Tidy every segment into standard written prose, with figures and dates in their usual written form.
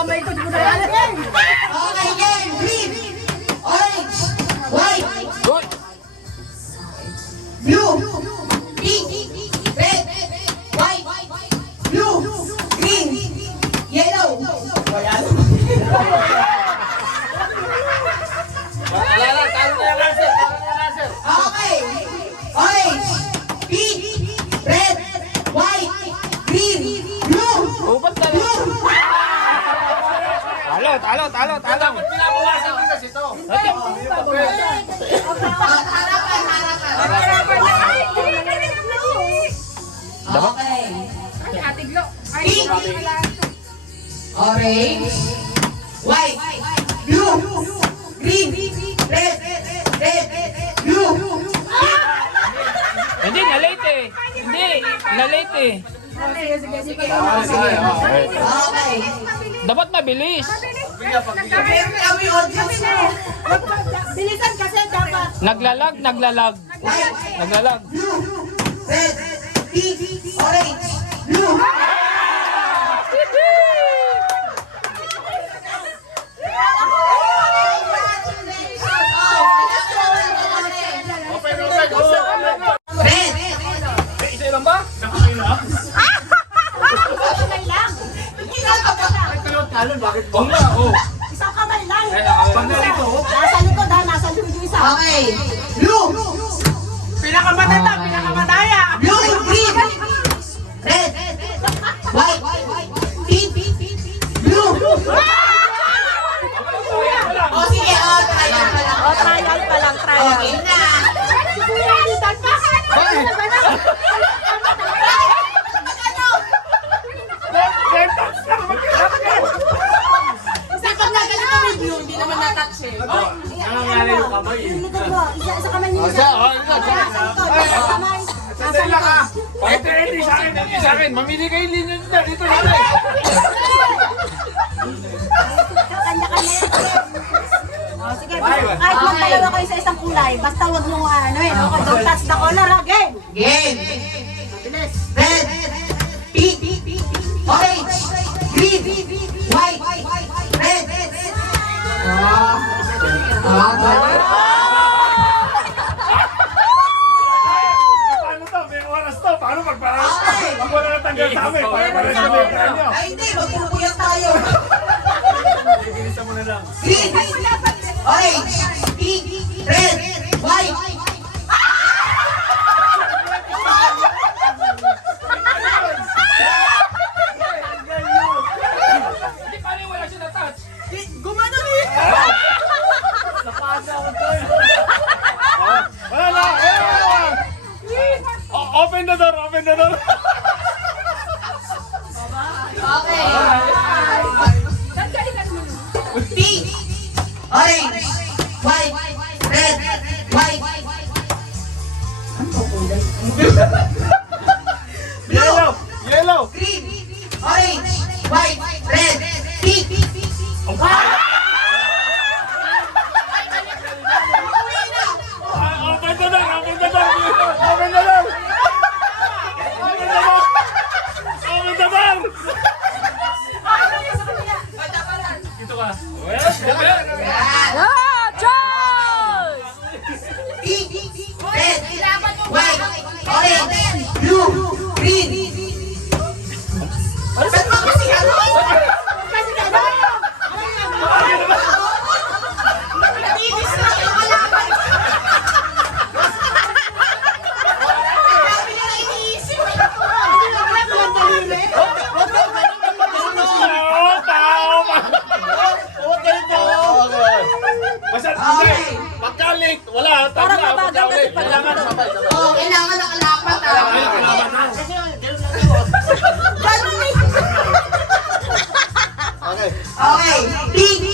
kamay ko, di mo nalalasin. Okay, game. Green, orange, white, Good. blue, pink, red, white, blue, green, yellow. Wala na. Wala na, talo na yung laser. Talo na yung laser. Okay. Orange, pink, red, white, green, blue, Ubat na lang. blue. Talo. Dapat pinabawasan ko kasi ito. Okay. Ate Glo. Ay, Pink, orange, white, blue, green, red, blue. Hindi, na-late eh. Hindi, na-late eh. sige. Okay. Dapat mabilis. Kami audience mo. Bilisan kasi dapat. Naglalag. White, Naglalag. blue, red, pink, orange, blue. Red. Isa lang ba? Kamay lang. Bakit ba? Oo. Isang kamay lang. Pag narito, Nasa likod ha, nasa likod yung isa. Okay. Blue, Pinakamataya. blue, green, red, white, pink, blue. O sige, trial pa lang. Trial pa lang, Okay na. Isa pag nagalito may blue, hindi naman natouch eh. nangangali yung kamay eh. Likod mo, isa kamay niyo. Isa, isa. Nasa likod, nasa kamay. Nasa likod. Hindi sa akin. Mamili kayo linya dito sa akin. Kanya-kanya yan. O, sige, kahit magdalawa kayo sa isang kulay, basta wag nyo ano eh, no? Don't touch the color again. Game. Bilis. Red, pink, orange, green, white, red. Paano to? May oras to. Paano magparaan? Ang wala na tanggal sa amin. Para sa mga nyo. Ay hindi, magpupuyat tayo. Bilisan mo na lang. Green, orange, pink, red, white. Hindi pa rin wala siya na-touch. Wala na! Open the door! Open the door! Okay. Pink, orange, white, red, white. Yellow! Yellow! Green, orange, white, red, pink. Open the door! Open the door! Open the door! Open the door! Open the door! Dito ka. Pink, red, white, orange, blue, green. Ba't ba kasi ano? Kasi ano? Nabibis na yung kalaban. Sabi nila iniisip. Tao pa! Basta hindi. Pagka-late, wala. Parang mabagal kasi pag Oh, kailangan nakalapat ah. Ganun eh. Okay. Pink,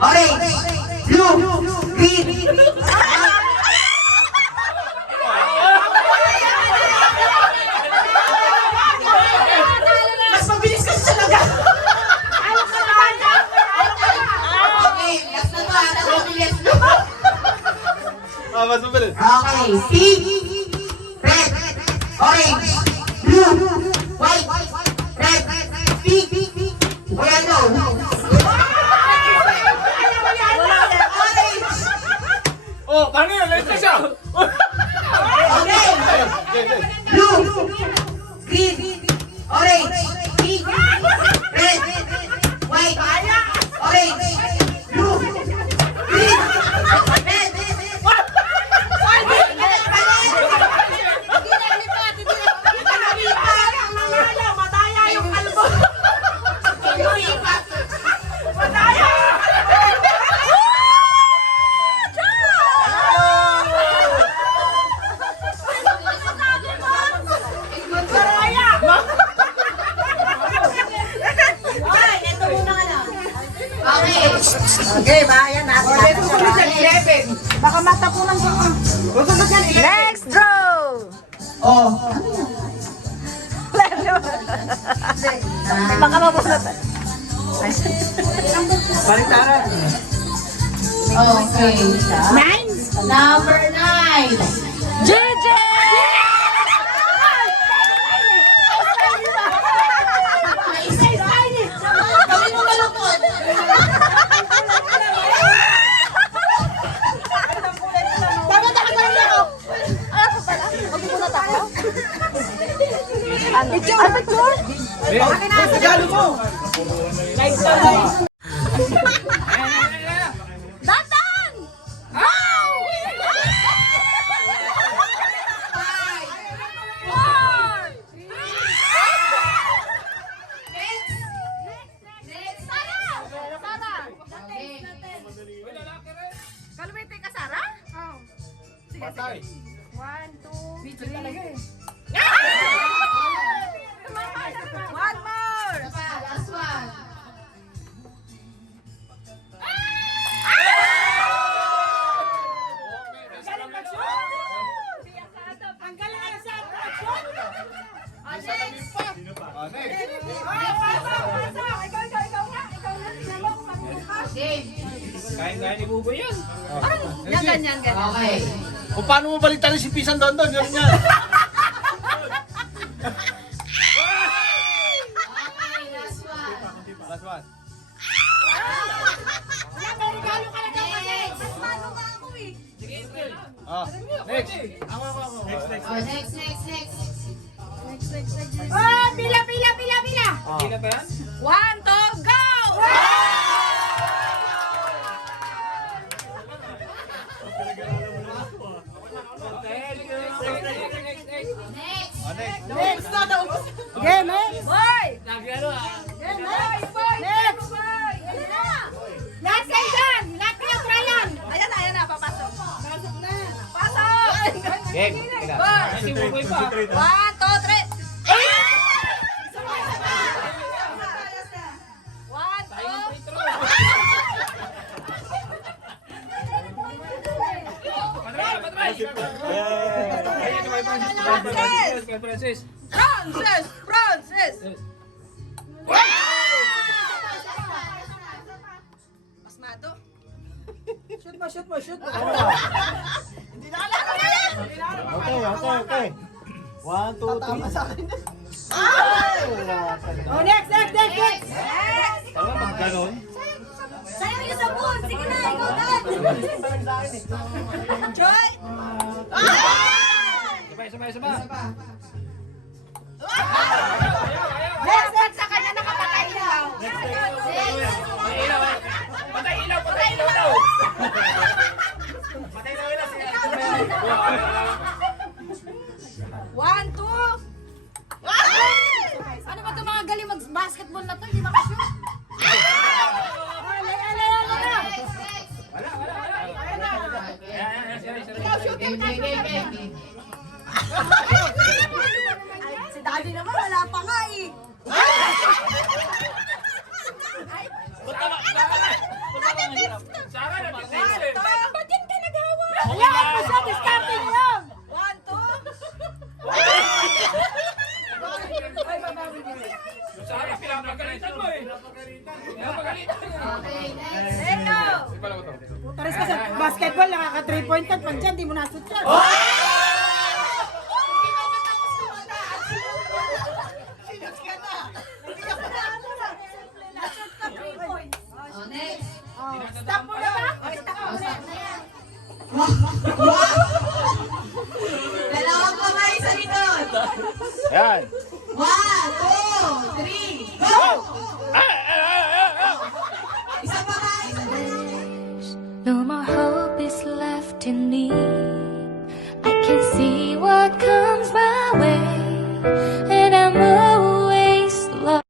orange, blue, green. Mas mabilis kasi talaga. Okay, last na to ah. Mabilis na. Mas mabilis. Okay, pink, red, orange, blue, white, red, pink, yellow, Okay, bayan na. Okay, susunod yan, 11. Baka matapunan ko. Susunod yan, 11. Next draw! Oh. Baka mabos na tayo. Baliktaran. Okay. 9? Number 9. JJ! Kami mo malukot. Regalo mo. Datan! Kalumete ka, Sarah? Oo. Sige, Patay. 1, 2, 3. One more! Last one. Ang galing na sa attraction. Ah, next. Game. Kain-kain ni Buboy yan. Yan, ganyan, ganyan. Okay. Kung paano mo baliktarin si Pisan Dondon, yun yan. Okay, last one. Last one. Wala, may regalo ka na daw kasi. Mas malo ka ako eh. Ah, next. Oh, next. Oh, pila. Kailan ba yan? 1, 2, go! Next. Ah, next. Next na daw. Game, next. Boy! Game, next. Next. Lahat kayo dyan. Lahat kayo trial. Ayan na, papasok. Pasok na. Pasok! Game. Teka. Boy! Si Buboy pa. 1, 2, 3. 1, 2. Francis. Francis! Pasmado. Shoot mo. Okay. 1, 2, 3. Oh, next. Ganon. Sayang yung sabon. Sige na, ikaw dad. Joy. Sabay. Next. Sa kanya nakapatay daw. Patay ilaw daw. One, two. Ano ba ito mga galing mag-basketball na to? Hindi makashoot. Game. Si daddy naman, wala pa nga eh. Sarah, Ba't yan ka naghawa? Ayan, basta discarding lang. 1, 2. Sarah, pinapagalitan mo eh. Okay, next. Eno. Taris ka sa basketball, nakaka 3-point ka. Pag dyan, di mo nasut yan. Oh, next. Stop mo na ba? Stop mo na. Dalawang kamay sa likod. Yan. 1, 2, 3, go! Isa pa. No more hope is left in me.